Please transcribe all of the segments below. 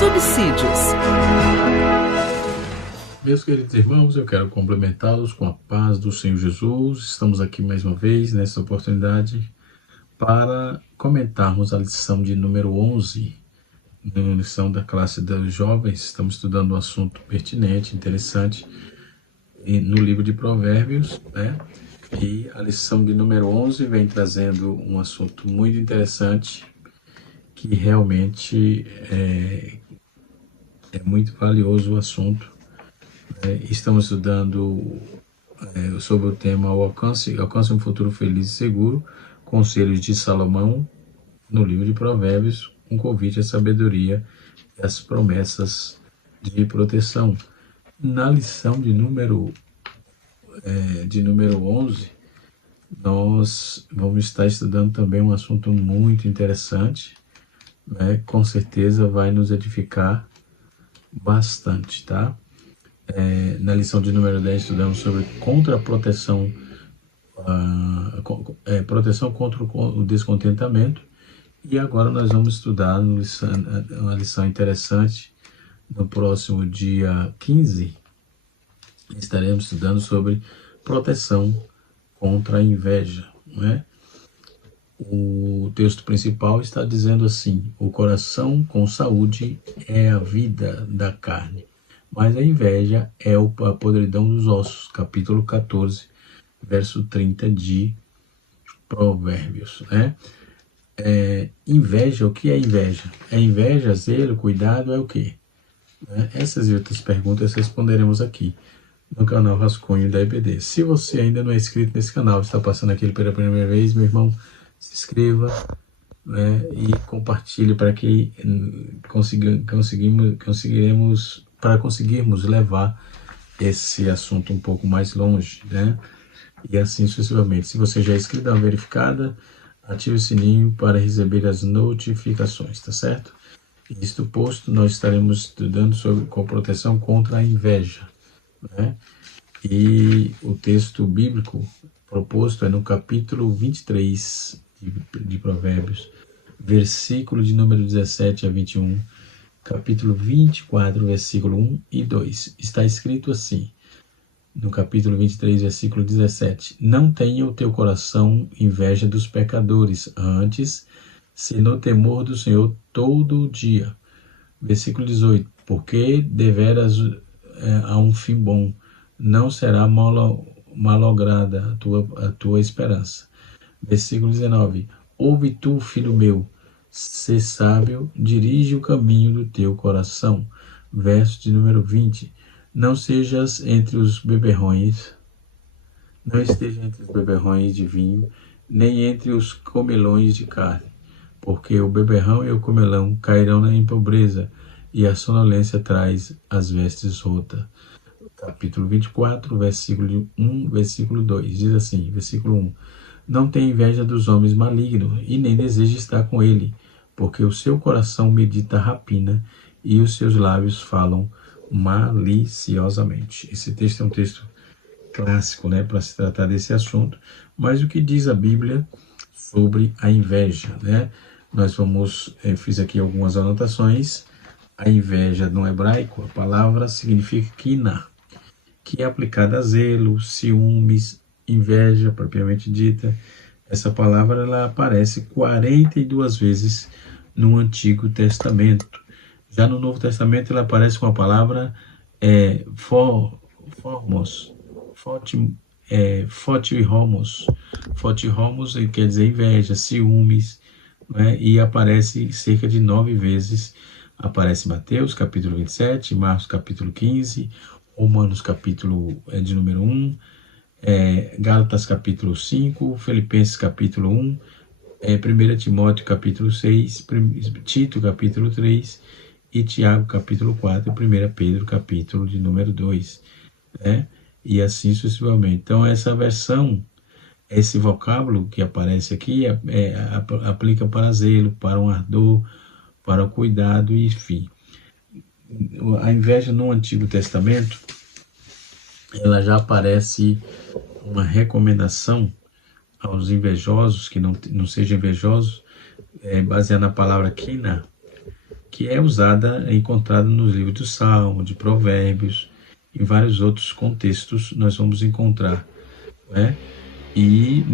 subsídios. Meus queridos irmãos, eu quero complementá-los com a paz do Senhor Jesus. Estamos aqui mais uma vez, nessa oportunidade, para comentarmos a lição de número 11, na lição da classe dos jovens. Estamos estudando um assunto pertinente, interessante, no livro de Provérbios, né? E a lição de número 11 vem trazendo um assunto muito interessante, que realmente é muito valioso o assunto. Estamos estudando sobre o tema Alcance um futuro feliz e seguro, conselhos de Salomão, no livro de Provérbios, um convite à sabedoria e às promessas de proteção. Na lição de número 11, nós vamos estar estudando também um assunto muito interessante, né? Com certeza vai nos edificar bastante, tá? Na lição de número 10 estudamos sobre proteção contra o descontentamento, e agora nós vamos estudar uma lição interessante. No próximo dia 15 estaremos estudando sobre proteção contra a inveja, né? O texto principal está dizendo assim: o coração com saúde é a vida da carne, mas a inveja é a podridão dos ossos. Capítulo 14, verso 30 de Provérbios, né? Inveja, o que é inveja? É inveja, zelo, cuidado, é o quê? Essas e outras perguntas responderemos aqui no canal Rascunho da EBD. Se você ainda não é inscrito nesse canal, está passando aqui pela primeira vez, meu irmão, se inscreva, né, e compartilhe para que conseguirmos levar esse assunto um pouco mais longe, né? E assim sucessivamente. Se você já é inscrito, dá uma verificada, ative o sininho para receber as notificações, tá certo? Isto posto, nós estaremos estudando sobre proteção contra a inveja, né? E o texto bíblico proposto é no capítulo 23 de Provérbios, versículo de número 17 a 21, capítulo 24, versículo 1 e 2. Está escrito assim, no capítulo 23, versículo 17: não tenha o teu coração inveja dos pecadores, antes, se no temor do Senhor todo o dia. Versículo 18: porque deveras há um fim bom, não será malograda a tua esperança. Versículo 19: ouve tu, filho meu, sê sábio, dirige o caminho do teu coração. Verso de número 20: não sejas entre os beberrões, não esteja entre os beberrões de vinho, nem entre os comelões de carne, porque o beberrão e o comelão cairão em pobreza, e a sonolência traz as vestes rotas. Capítulo 24, versículo 1, versículo 2, diz assim, versículo 1: não tem inveja dos homens malignos, e nem deseja estar com ele, porque o seu coração medita rapina, e os seus lábios falam maliciosamente. Esse texto é um texto clássico, né, para se tratar desse assunto. Mas o que diz a Bíblia sobre a inveja, né? Fiz aqui algumas anotações. A inveja no hebraico, a palavra significa quina, que é aplicada a zelo, ciúmes, inveja propriamente dita. Essa palavra ela aparece 42 vezes no Antigo Testamento. Já no Novo Testamento ela aparece com a palavra fotiromos. Fotiromos quer dizer inveja, ciúmes, né? E aparece cerca de 9 vezes. Aparece em Mateus capítulo 27, Marcos capítulo 15, Romanos capítulo de número 1, Gálatas capítulo 5, Filipenses capítulo 1, 1 Timóteo capítulo 6, Tito capítulo 3 e Tiago capítulo 4 e 1 Pedro capítulo de número 2, né? E assim sucessivamente. Então essa versão, esse vocábulo que aparece aqui aplica para zelo, para um ardor, para o cuidado, e enfim. A inveja no Antigo Testamento, ela já aparece uma recomendação aos invejosos, que não sejam invejosos, baseada na palavra quina, que é usada, encontrada nos livros do Salmo, de Provérbios, em vários outros contextos nós vamos encontrar, né? E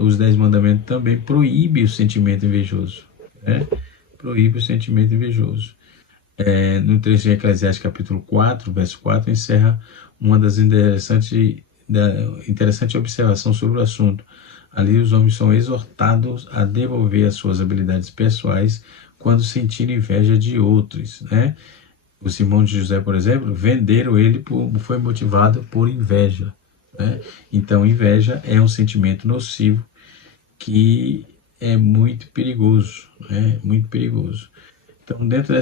os 10 mandamentos também proíbe o sentimento invejoso, né? Proíbe o sentimento invejoso. No trecho de Eclesiastes capítulo 4, verso 4, encerra uma das interessante observação sobre o assunto. Ali os homens são exortados a devolver as suas habilidades pessoais quando sentirem inveja de outros, né? O Simão de José, por exemplo, venderam ele, foi motivado por inveja, né? Então, inveja é um sentimento nocivo que é muito perigoso, né? Muito perigoso. Então, dentro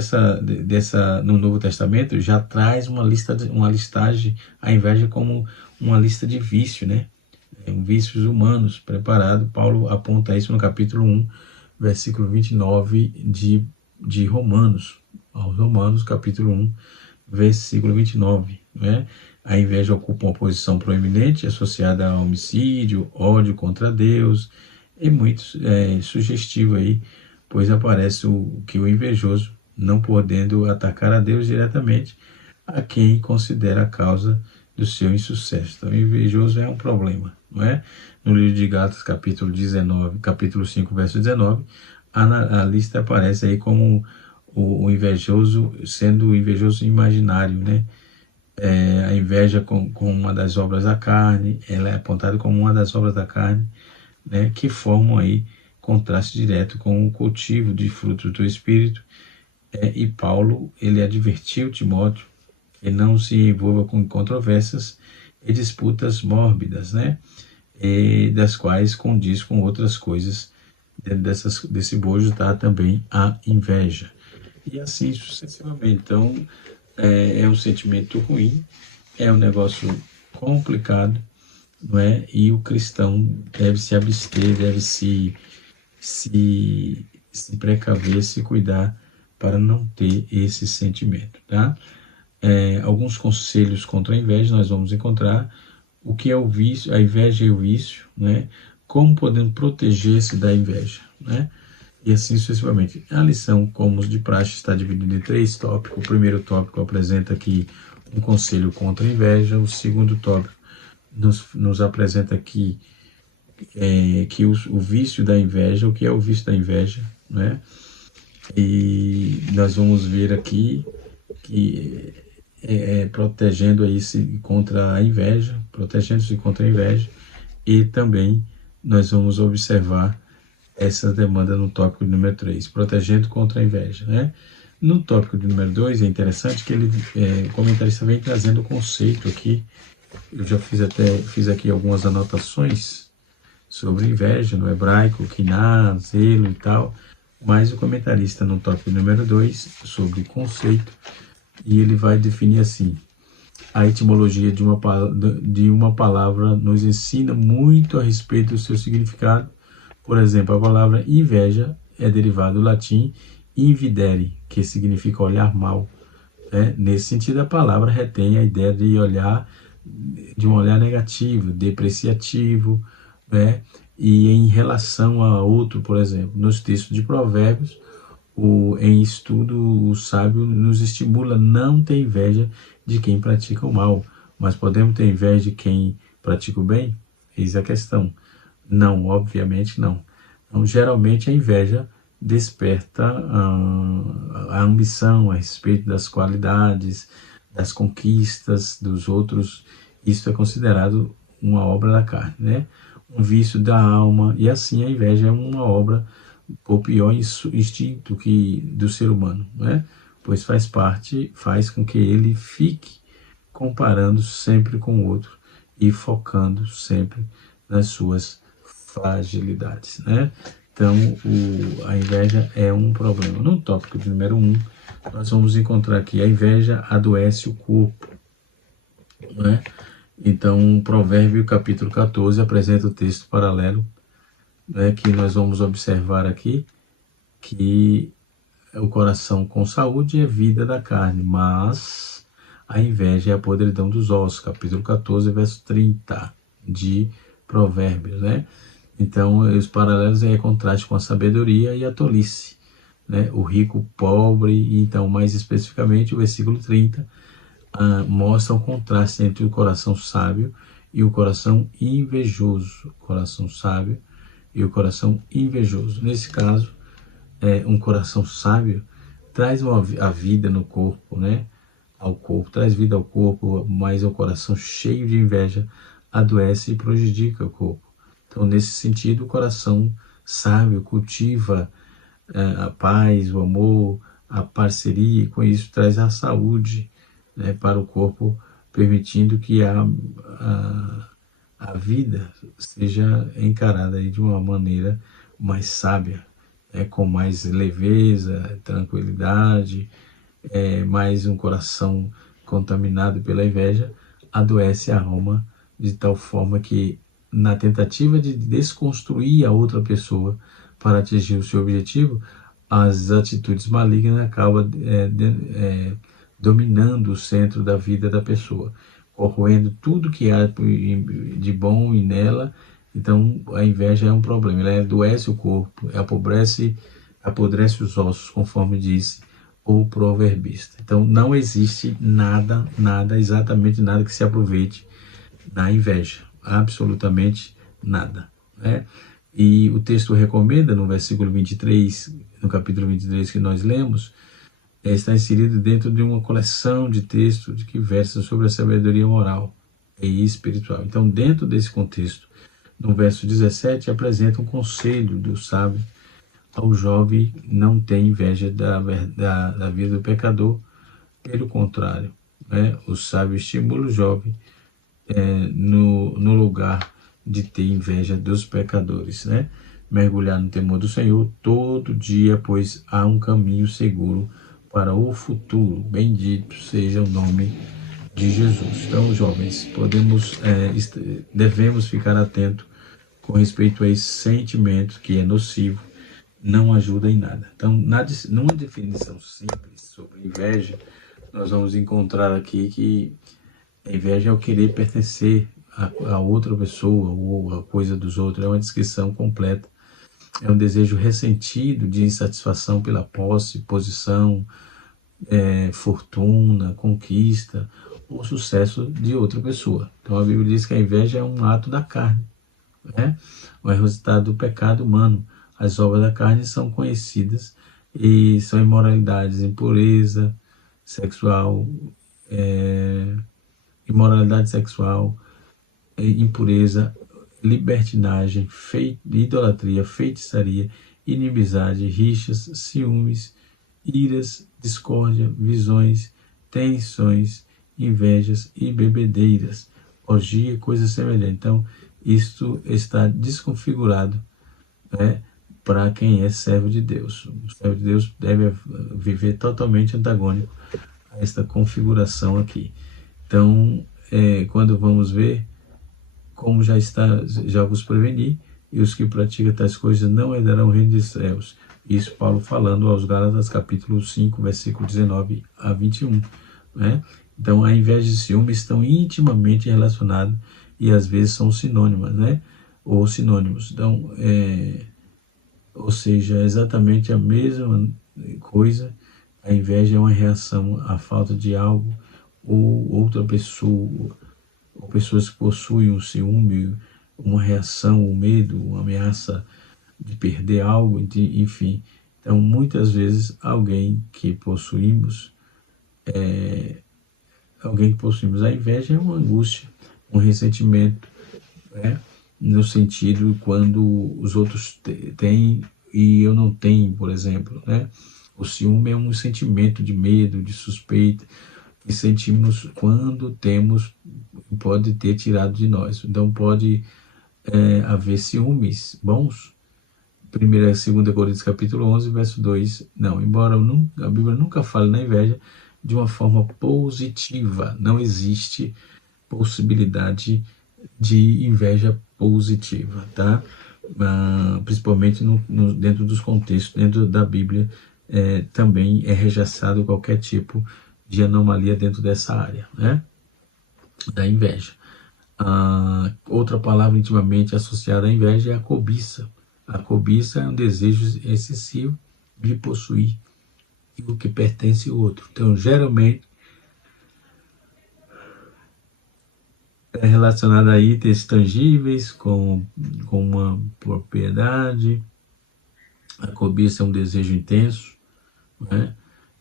no Novo Testamento, já traz uma listagem, a inveja como uma lista de vícios, né? Vícios humanos preparado. Paulo aponta isso no capítulo 1, versículo 29 de Romanos. Aos Romanos, capítulo 1, versículo 29, né? A inveja ocupa uma posição proeminente associada a homicídio, ódio contra Deus, é muito sugestivo aí, pois aparece o invejoso, não podendo atacar a Deus diretamente, a quem considera a causa do seu insucesso. Então, o invejoso é um problema, não é? No livro de Gálatas, capítulo 5, verso 19, a lista aparece aí como o invejoso, sendo o invejoso imaginário, né? A inveja com uma das obras da carne, ela é apontada como uma das obras da carne, né? Que formam aí contraste direto com o cultivo de frutos do Espírito. E Paulo, ele advertiu Timóteo que não se envolva com controvérsias e disputas mórbidas, né? Das quais condiz com outras coisas. Dentro desse bojo está também a inveja. E assim sucessivamente. Então, é um sentimento ruim, é um negócio complicado, não é? E o cristão deve se abster, deve se precaver, se cuidar para não ter esse sentimento, tá? Alguns conselhos contra a inveja nós vamos encontrar. O que é o vício? A inveja é o vício, né? Como podemos proteger-se da inveja, né? E assim sucessivamente. A lição, como de praxe, está dividida em 3 tópicos. O primeiro tópico apresenta aqui um conselho contra a inveja. O segundo tópico nos apresenta aqui que o vício da inveja, o que é o vício da inveja, né? E nós vamos ver aqui que protegendo aí contra a inveja, protegendo-se contra a inveja, e também nós vamos observar essa demanda no tópico número 3, protegendo contra a inveja, né? No tópico número 2 é interessante que o comentarista vem trazendo o conceito aqui. Eu já fiz aqui algumas anotações sobre inveja no hebraico, quiná, zelo e tal, mas o comentarista no tópico número 2 sobre conceito, e ele vai definir assim: a etimologia de uma palavra nos ensina muito a respeito do seu significado. Por exemplo, a palavra inveja é derivada do latim invidere, que significa olhar mal, né? Nesse sentido, a palavra retém a ideia de um olhar negativo, depreciativo, né? E em relação a outro, por exemplo, nos textos de Provérbios, em estudo, o sábio nos estimula a não ter inveja de quem pratica o mal, mas podemos ter inveja de quem pratica o bem? Eis a questão. Não, obviamente não. Então, geralmente a inveja desperta a ambição a respeito das qualidades, das conquistas dos outros. Isso é considerado uma obra da carne, né? Um vício da alma, e assim a inveja é uma obra, o pior instinto do ser humano, né? Pois faz com que ele fique comparando sempre com o outro e focando sempre nas suas fragilidades, né? Então, a inveja é um problema. No tópico de número 1, nós vamos encontrar aqui: a inveja adoece o corpo, né? Então, o Provérbio capítulo 14 apresenta o texto paralelo, né, que nós vamos observar aqui, que o coração com saúde é vida da carne, mas a inveja é a podridão dos ossos. Capítulo 14, verso 30 de Provérbios, né? Então, os paralelos é contraste com a sabedoria e a tolice. né? O rico, pobre. E então, mais especificamente, o versículo 30 mostra o contraste entre o coração sábio e o coração invejoso. O coração sábio e o coração invejoso. Nesse caso, um coração sábio traz a vida no corpo, né? Ao corpo, traz vida ao corpo, mas o coração cheio de inveja adoece e prejudica o corpo. Então, nesse sentido, o coração sábio cultiva a paz, o amor, a parceria, e com isso traz a saúde, né, para o corpo, permitindo que a vida seja encarada aí de uma maneira mais sábia, com mais leveza, tranquilidade, mais um coração contaminado pela inveja, adoece a alma de tal forma que, na tentativa de desconstruir a outra pessoa para atingir o seu objetivo, as atitudes malignas acabam dominando o centro da vida da pessoa, corroendo tudo que há de bom nela. Então, a inveja é um problema, ela adoece o corpo, apodrece os ossos, conforme disse o proverbista. Então, não existe nada, exatamente nada que se aproveite na inveja, absolutamente nada, né? E o texto recomenda, no versículo 23, no capítulo 23 que nós lemos, está inserido dentro de uma coleção de textos que versam sobre a sabedoria moral e espiritual. Então, dentro desse contexto, no verso 17, apresenta um conselho do sábio ao jovem: não tem inveja da vida do pecador, pelo contrário, né? O sábio estimula o jovem no lugar de ter inveja dos pecadores, né? Mergulhar no temor do Senhor todo dia, pois há um caminho seguro para o futuro. Bendito seja o nome de Jesus. Então, jovens, devemos ficar atentos com respeito a esse sentimento que é nocivo, não ajuda em nada. Então, numa definição simples sobre inveja, nós vamos encontrar aqui que a inveja é o querer pertencer a outra pessoa ou a coisa dos outros. É uma descrição completa. É um desejo ressentido de insatisfação pela posse, posição, fortuna, conquista ou sucesso de outra pessoa. Então a Bíblia diz que a inveja é um ato da carne, né? É o resultado do pecado humano. As obras da carne são conhecidas e são imoralidades, impureza sexual, impureza, libertinagem, idolatria, feitiçaria, inimizade, rixas, ciúmes, iras, discórdia, visões, tensões, invejas e bebedeiras, orgia e coisas semelhantes. Então, isto está desconfigurado, né, para quem é servo de Deus. O servo de Deus deve viver totalmente antagônico a esta configuração aqui. Então, quando vamos ver, como já vos preveni, e os que praticam tais coisas não herdarão o reino dos céus. Isso Paulo falando aos Gálatas, capítulo 5, versículo 19 a 21. Né? Então, a inveja e ciúme estão intimamente relacionados e às vezes são sinônimas, né? Ou sinônimos. Então, ou seja, é exatamente a mesma coisa. A inveja é uma reação à falta de algo ou outra pessoa, ou pessoas que possuem um ciúme, uma reação, um medo, uma ameaça de perder algo, enfim. Então, muitas vezes, alguém que possuímos a inveja é uma angústia, um ressentimento, né? No sentido quando os outros têm e eu não tenho, por exemplo, né? O ciúme é um sentimento de medo, de suspeita, que sentimos quando pode ter tirado de nós. Então pode haver ciúmes bons. 2 Coríntios capítulo 11, verso 2. Não, embora a Bíblia nunca fale na inveja de uma forma positiva. Não existe possibilidade de inveja positiva, tá? Principalmente dentro dos contextos, dentro da Bíblia, também é rechaçado qualquer tipo de anomalia dentro dessa área, né? Da inveja. Outra palavra intimamente associada à inveja é a cobiça. A cobiça é um desejo excessivo de possuir o que pertence ao outro. Então, geralmente, é relacionado a itens tangíveis, com uma propriedade. A cobiça é um desejo intenso, né,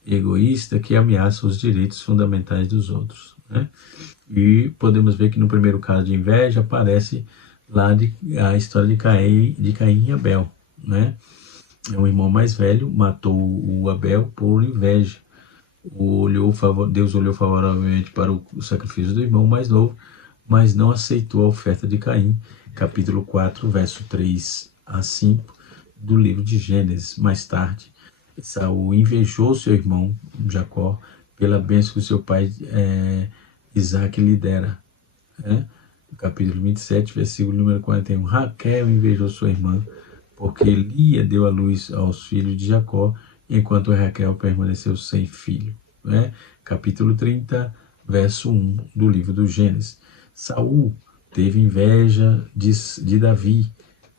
egoísta, que ameaça os direitos fundamentais dos outros, né? E podemos ver que no primeiro caso de inveja aparece lá a história de Caim e Abel, né? O irmão mais velho matou o Abel por inveja. Deus olhou favoravelmente para o sacrifício do irmão mais novo, mas não aceitou a oferta de Caim, capítulo 4, verso 3 a 5 do livro de Gênesis. Mais tarde, Esaú invejou seu irmão Jacó pela bênção que seu pai Isaac lhe dera. Né? Capítulo 27, versículo número 41. Raquel invejou sua irmã, porque Lia deu à luz aos filhos de Jacó, enquanto Raquel permaneceu sem filho. Né? Capítulo 30, verso 1 do livro do Gênesis. Saul teve inveja de Davi,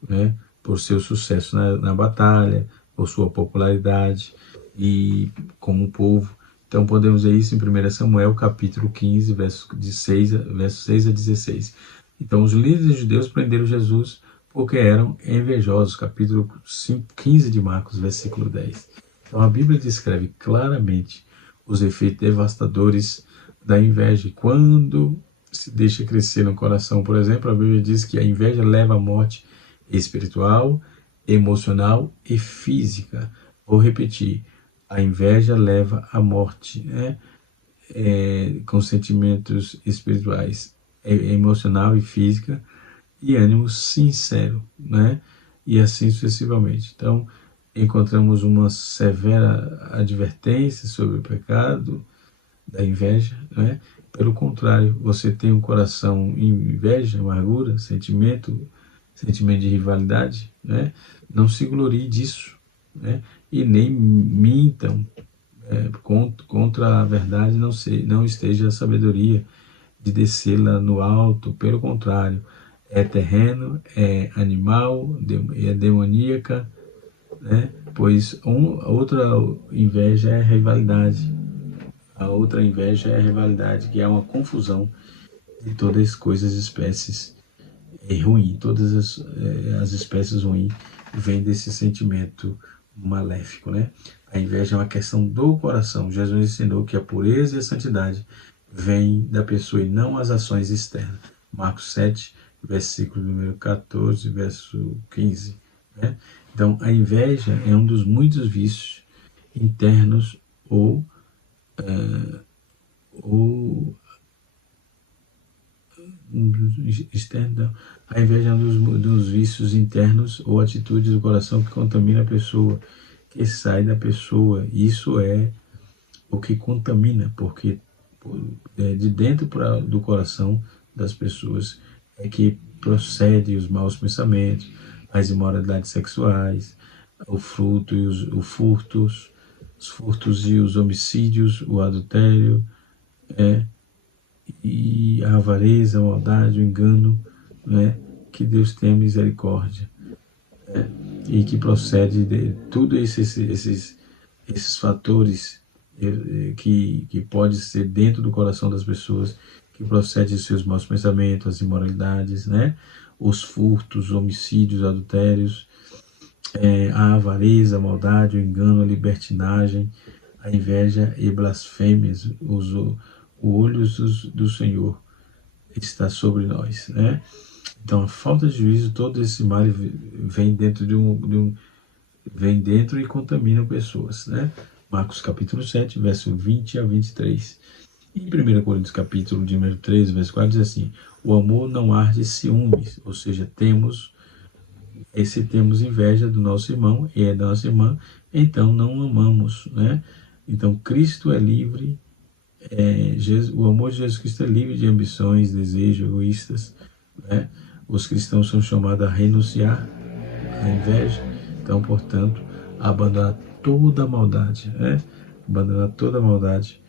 né? Por seu sucesso na batalha, por sua popularidade e como povo. Então podemos ver isso em 1 Samuel, capítulo 15, verso 6 a 16. Então os líderes judeus prenderam Jesus porque eram invejosos, capítulo 15 de Marcos, versículo 10. Então a Bíblia descreve claramente os efeitos devastadores da inveja. E quando se deixa crescer no coração, por exemplo, a Bíblia diz que a inveja leva à morte espiritual, emocional e física. Vou repetir, a inveja leva à morte, né? Com sentimentos espirituais, emocional e física, e ânimo sincero, né? E assim sucessivamente. Então, encontramos uma severa advertência sobre o pecado da inveja, né? Pelo contrário, você tem um coração em inveja, amargura, sentimento de rivalidade, né? Não se glorie disso, né? E nem mintam contra a verdade, não esteja a sabedoria de descê-la no alto, pelo contrário, é terreno, é animal, é demoníaca, né? Pois outra inveja é a rivalidade. A outra inveja é a rivalidade, que é uma confusão de todas as coisas, espécies ruins. Todas as espécies ruins vêm desse sentimento maléfico, né? A inveja é uma questão do coração. Jesus ensinou que a pureza e a santidade vêm da pessoa e não as ações externas. Marcos 7, versículo número 14, verso 15. Né? Então, a inveja é um dos muitos vícios internos ou externo. A inveja é um dos vícios internos ou atitudes do coração que contamina a pessoa, que sai da pessoa. Isso é o que contamina, porque de dentro do coração das pessoas é que procede os maus pensamentos, as imoralidades sexuais, o fruto e os furtos e os homicídios, o adultério, e a avareza, a maldade, o engano, né? Que Deus tenha misericórdia, né? E que procede de tudo esses fatores que pode ser dentro do coração das pessoas, que procede de seus maus pensamentos, as imoralidades, né? Os furtos, homicídios, adultérios, a avareza, a maldade, o engano, a libertinagem, a inveja e blasfêmias. O olho do Senhor está sobre nós, né? Então, a falta de juízo, todo esse mal vem dentro vem dentro e contamina pessoas, né? Marcos capítulo 7, verso 20 a 23. E em 1 Coríntios capítulo de número 13, verso 4, diz assim: o amor não arde ciúmes, ou seja, temos inveja do nosso irmão e é da nossa irmã, então não amamos, né? Então, Cristo é livre, o amor de Jesus Cristo é livre de ambições, desejos egoístas, né? Os cristãos são chamados a renunciar à inveja, então, portanto, abandonar toda a maldade, né? Abandonar toda a maldade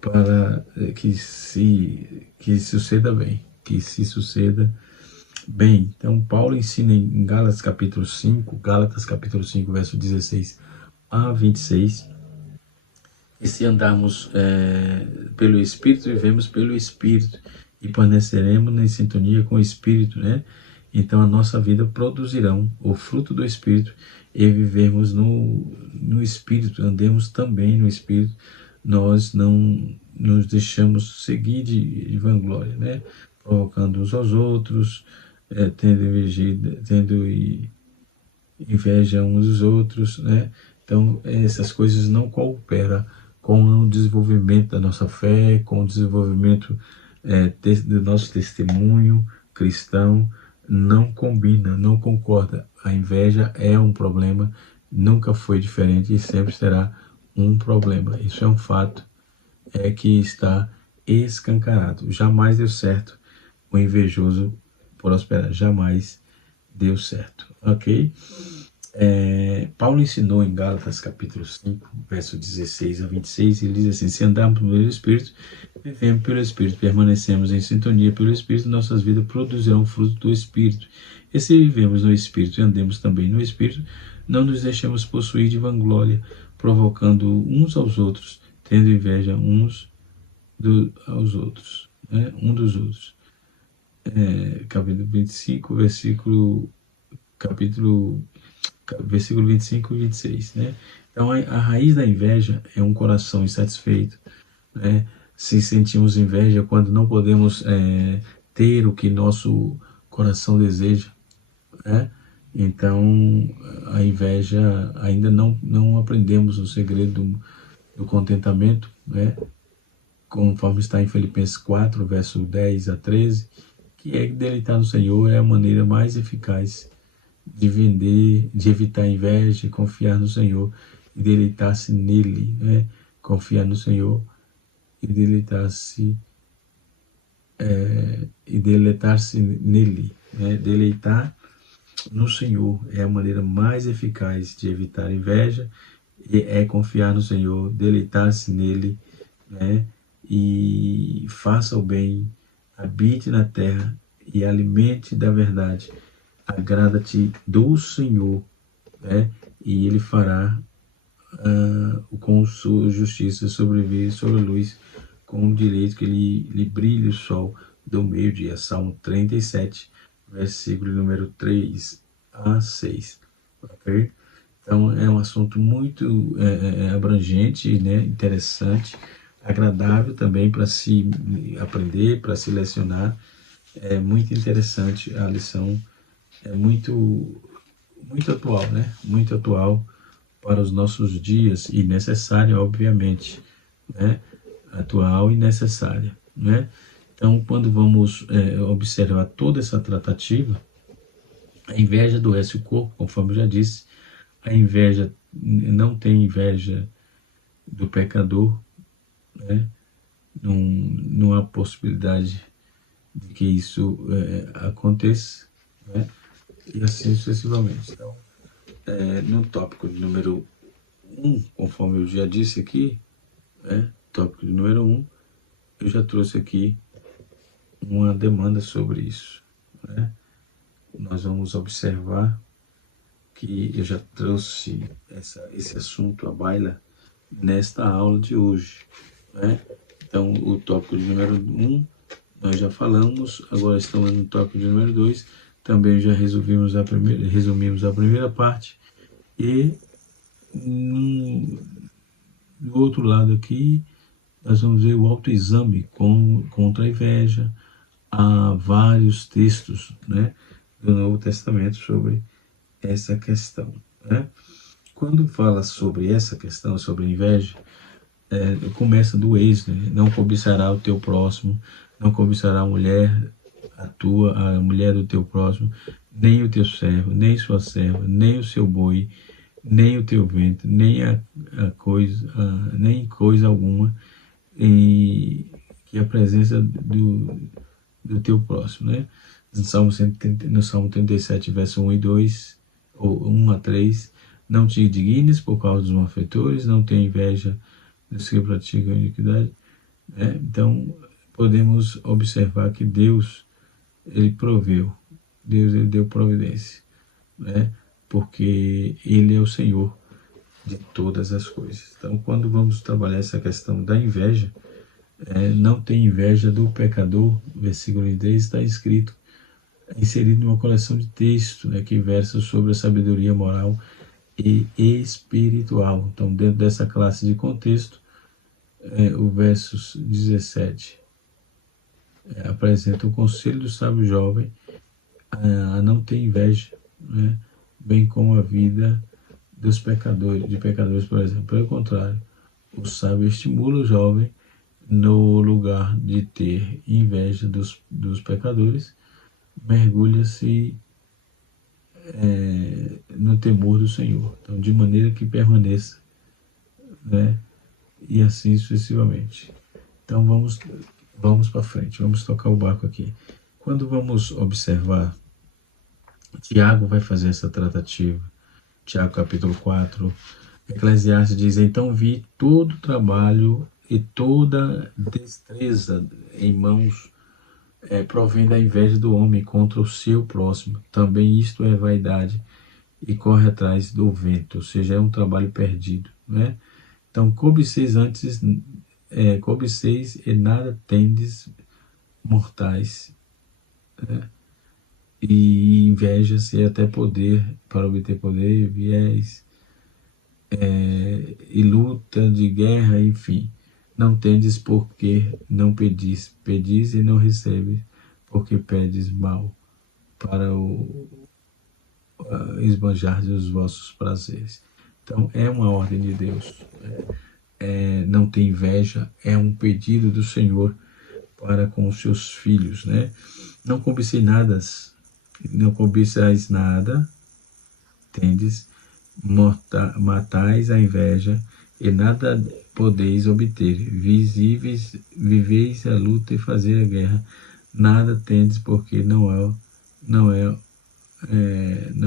para que suceda bem, que se suceda bem. Então, Paulo ensina em Gálatas capítulo 5, verso 16, a 26. E se andarmos pelo Espírito, vivemos pelo Espírito e permaneceremos em sintonia com o Espírito, né? Então a nossa vida produzirá o fruto do Espírito e vivemos no Espírito, andemos também no Espírito. Nós não nos deixamos seguir de vanglória, né? Provocando uns aos outros, tendo inveja uns dos outros, né? Então essas coisas não cooperam com o desenvolvimento da nossa fé, com o desenvolvimento do nosso testemunho cristão. Não combina, não concorda. A inveja é um problema, nunca foi diferente e sempre será um problema. Isso é um fato que está escancarado. Jamais deu certo o invejoso prosperar, jamais deu certo, ok? Paulo ensinou em Gálatas capítulo 5, verso 16 a 26, ele diz assim: se andarmos pelo Espírito, vivemos pelo Espírito, permanecemos em sintonia pelo Espírito, nossas vidas produzirão fruto do Espírito. E se vivemos no Espírito e andemos também no Espírito, não nos deixemos possuir de vanglória, provocando uns aos outros, tendo inveja uns aos outros, né? Um dos outros. Capítulo 25, versículo 25 e 26, né? Então, a raiz da inveja é um coração insatisfeito, né? Se sentimos inveja quando não podemos ter o que nosso coração deseja, né? Então, a inveja, ainda não aprendemos o segredo do contentamento, né? Conforme está em Filipenses 4, verso 10 a 13, que é deleitar no Senhor é a maneira mais eficaz de evitar a inveja, confiar no Senhor e deleitar-se nele, né? Confiar no Senhor e deleitar-se nele, né? Deleitar no Senhor é a maneira mais eficaz de evitar a inveja, e é confiar no Senhor, deleitar-se nele, né? E faça o bem, habite na terra e alimente da verdade. Agrada-te do Senhor, né? E Ele fará com sua justiça sobreviver sobre a luz, com o direito que lhe brilhe o sol do meio-dia. Salmo 37, versículo número 3 a 6. Okay? Então é um assunto muito abrangente, né? Interessante, agradável também para se aprender, para se lecionar. É muito interessante a lição, é muito atual, né? Muito atual para os nossos dias e necessária, obviamente, né? Atual e necessária, né? Então, quando vamos observar toda essa tratativa, a inveja adoece o corpo, conforme eu já disse. A inveja não tem inveja do pecador, né? Não há possibilidade de que isso aconteça, né? E assim sucessivamente. Então, no tópico de número 1, conforme eu já disse aqui, tópico de número 1, eu já trouxe aqui uma demanda sobre isso, né? Nós vamos observar que eu já trouxe esse assunto à baila nesta aula de hoje, né? Então, o tópico de número 1 nós já falamos, agora estamos no tópico de número 2, também já resumimos a primeira parte, e do outro lado aqui, nós vamos ver o autoexame contra a inveja. Há vários textos, né, do Novo Testamento sobre essa questão, né? Quando fala sobre essa questão, sobre inveja, começa do Êxodo, né? Não cobiçará o teu próximo, não cobiçará a mulher a mulher do teu próximo, nem o teu servo, nem sua serva, nem o seu boi, nem o teu vento, nem nem coisa alguma que a presença do teu próximo, né? No Salmo 37, verso 1 e 2, ou 1 a 3, não te indignes por causa dos malfeitores, não tenha inveja dos que praticam iniquidade, né? Então, podemos observar que Deus, Ele proveu, Deus, Ele deu providência, né? Porque Ele é o Senhor, de todas as coisas. Então, quando vamos trabalhar essa questão da inveja, não tem inveja do pecador, versículo 10 está escrito, inserido numa coleção de textos, né, que versa sobre a sabedoria moral e espiritual. Então, dentro dessa classe de contexto, o versos 17 apresenta o conselho do sábio jovem a não ter inveja, né, bem como a vida dos pecadores, de pecadores, por exemplo. Pelo contrário, o sábio estimula o jovem no lugar de ter inveja dos pecadores, mergulha-se no temor do Senhor. Então, de maneira que permaneça, né? E assim sucessivamente. Então, vamos para frente, vamos tocar o barco aqui. Quando vamos observar, Tiago vai fazer essa tratativa. Tiago capítulo 4, Eclesiastes diz, então vi todo o trabalho e toda destreza em mãos provém da inveja do homem contra o seu próximo. Também isto é vaidade e corre atrás do vento, ou seja, é um trabalho perdido, né? Então, cobiceis e nada tendes mortais, né? E inveja-se até poder, para obter poder, viés, e luta de guerra, enfim. Não tendes porque não pedis, pedis e não recebes, porque pedes mal, para esbanjar os vossos prazeres. Então, é uma ordem de Deus. Não ter inveja é um pedido do Senhor para com os seus filhos, né? Não cobiçais nada, tendes, matais a inveja, e nada podeis obter. Viveis a luta e fazer a guerra, nada tendes, porque não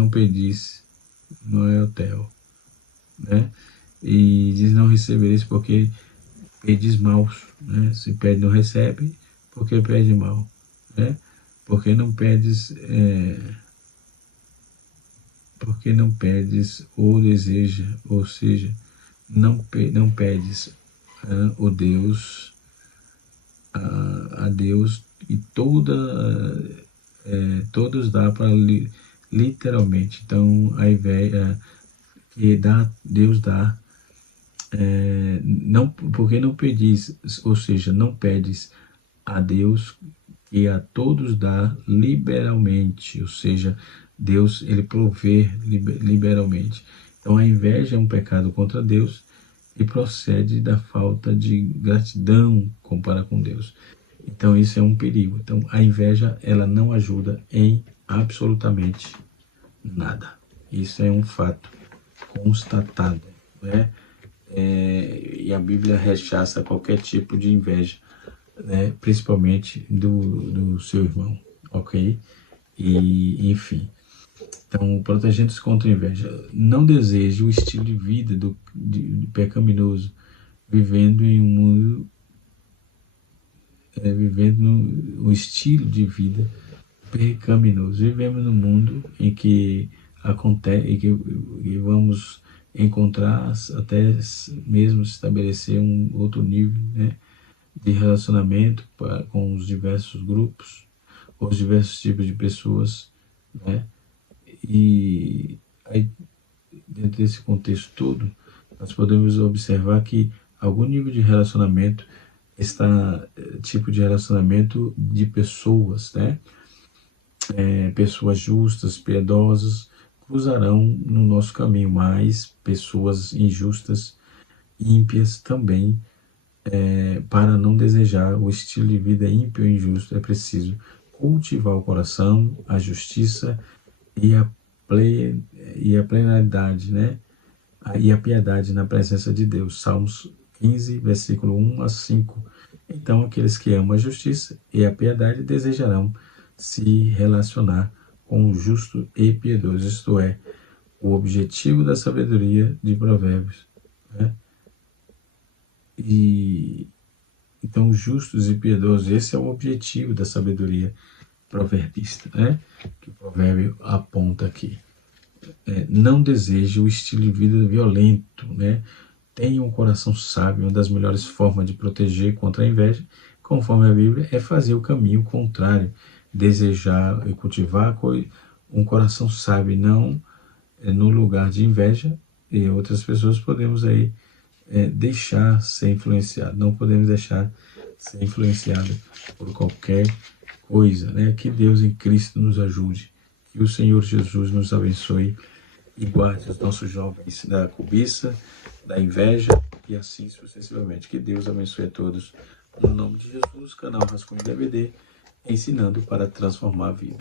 pedis, não é o tel, né? E diz, não recebereis, porque pedis mal, né? Se pede, não recebe, porque pede mal, né? Porque não pedes ou deseja, ou seja, não pedes o Deus, a Deus, e todos dá para literalmente. Então, a inveja que Deus dá, não, porque não pedis, ou seja, não pedes a Deus que a todos dá liberalmente, ou seja, Deus ele provê liberalmente. Então a inveja é um pecado contra Deus e procede da falta de gratidão comparada com Deus. Então isso é um perigo. Então a inveja ela não ajuda em absolutamente nada. Isso é um fato constatado, né? E a Bíblia rechaça qualquer tipo de inveja, né? Principalmente do seu irmão, ok? E enfim. Então, protegendo-se contra a inveja. Não deseje o estilo de vida de pecaminoso, vivendo em um mundo, vivendo o estilo de vida pecaminoso. Vivemos num mundo em que acontece, que vamos encontrar até mesmo estabelecer um outro nível, né, de relacionamento com os diversos grupos, os diversos tipos de pessoas, né? E aí, dentro desse contexto todo, nós podemos observar que algum nível de relacionamento tipo de relacionamento de pessoas, né? Pessoas justas, piedosas, cruzarão no nosso caminho, mas pessoas injustas, ímpias também. Para não desejar o estilo de vida ímpio e injusto, é preciso cultivar o coração, a justiça e a plenidade, né? E a piedade na presença de Deus. Salmos 15, versículo 1 a 5. Então, aqueles que amam a justiça e a piedade desejarão se relacionar com o justo e piedoso, isto é, o objetivo da sabedoria de Provérbios, né? E então, justos e piedosos, esse é o objetivo da sabedoria proverbista, né? Que o provérbio aponta aqui. não deseje o estilo de vida violento, né? Tenha um coração sábio. Uma das melhores formas de proteger contra a inveja, conforme a Bíblia, é fazer o caminho contrário, desejar e cultivar um coração sábio, não no lugar de inveja, e outras pessoas podemos aí deixar ser influenciado, não podemos deixar ser influenciado por qualquer coisa, né? Que Deus em Cristo nos ajude, que o Senhor Jesus nos abençoe e guarde os nossos jovens da cobiça, da inveja e assim sucessivamente. Que Deus abençoe a todos. No nome de Jesus, canal Rascunho DVD, ensinando para transformar a vida.